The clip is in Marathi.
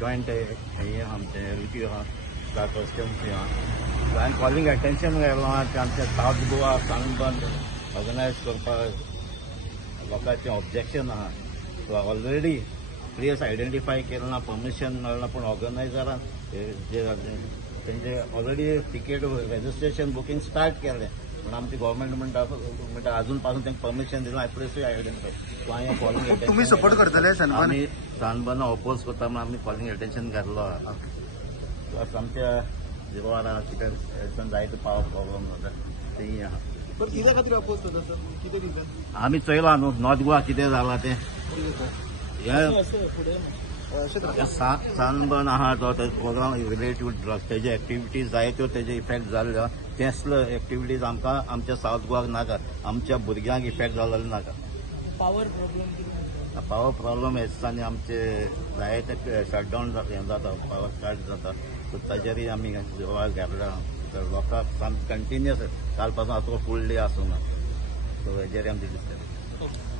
जॉयंट हे आमचे एलपी आहा स्टार कस्टम्स आहा सो हांवें कॉलिंग अटेन्शन केलो आहा की आमच्या सावथ गोवा सनबर्न ऑर्गनायज करपाक लोकांचें ऑब्जेक्शन आहा सो ऑलरेडी प्लेस आयडेंटिफाय केलो ना परमिशन मेळना पूण ऑर्गनायझरान तेंचे already ticket registration booking start केलें पण आमची गव्हर्नमेंट म्हणटा अजून पासून त्यांना परमिशन दिलं नाही प्लेसूय आयडेंटिफाय सो हांवें कॉलिंग तुम्ही सपोर्ट करतले सनबर्न आमी सनबर्न ऑपोज करता म्हणून आमी कॉलिंग अटेन्शन घातलो आहा प्लस आमच्या जिरवारा कितें जायतो पावर प्रॉब्लम जाता तेय आहा पण कित्या खातीर अपोज करता सर कितें रिजन आमी चोयला न्हू नॉर्थ गोवा कितें जालां तें सनबर्न आहा तो प्रोग्राम रिलेटेड टू ड्रग्स तेजे एक्टिविटीज जायत्यो तेजे इफेक्ट जाल्लो तेसलो एक्टिविटीज आमकां आमच्या सावथ गोवाक नाका आमच्या भुरग्यांक इफेक्ट जाल्लो नाका पावर प्रॉब्लम हे दिसांनी आमचे जायते शटडावन जाता पावर कट जाता सो ताजेरूय आमी घातला लोकांक कंटिन्युअस काल पासून आतां फूल डे आसूं ना सो हेजेर आमचे दिसता